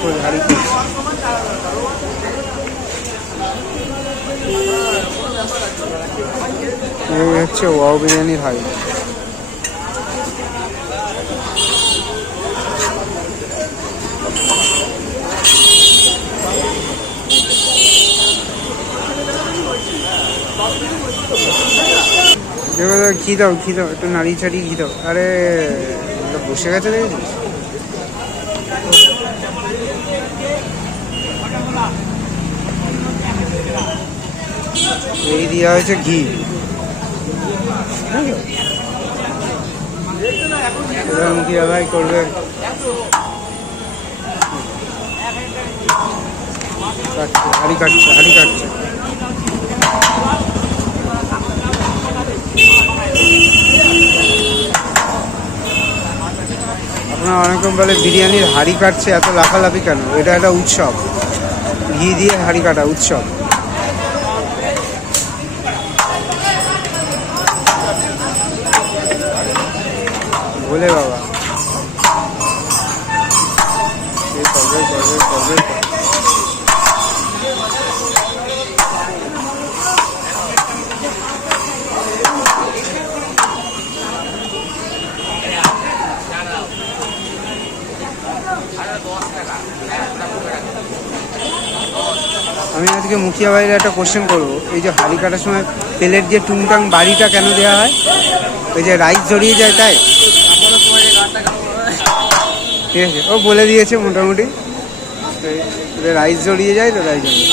খোল হাড়ি খোল। এই হচ্ছে ওয়াও বিরিয়ানির হাড়ি। ঘি দাও একটু নাড়িয়ে ছাড়িয়ে ঘি দাও। আরে বসে গেছে দেখেছিস? এই দেওয়া হয়েছে ঘি। মুখিয়া ভাই করবে, হাড়ি কাটছে। আপনারা অনেকক্ষণ বলে বিরিয়ানির হাড়ি কাটছে, এত লাফালাফি কেন? এটা একটা উৎসব, ঘি দিয়ে হাড়ি কাটা উৎসব। বলে বাবা আমি আজকে মুখিয়া ভাইয়ের একটা কোশ্চেন করবো। এই যে হাড়ি কাটার সময় তেলের যে টুংটাং বাড়িটা কেন দেওয়া হয়? ওই যে রাইস জড়িয়ে যায় তাই? ঠিক আছে, ও বলে দিয়েছে মোটামুটি রাইস জড়িয়ে যায় তো তাই জন্য।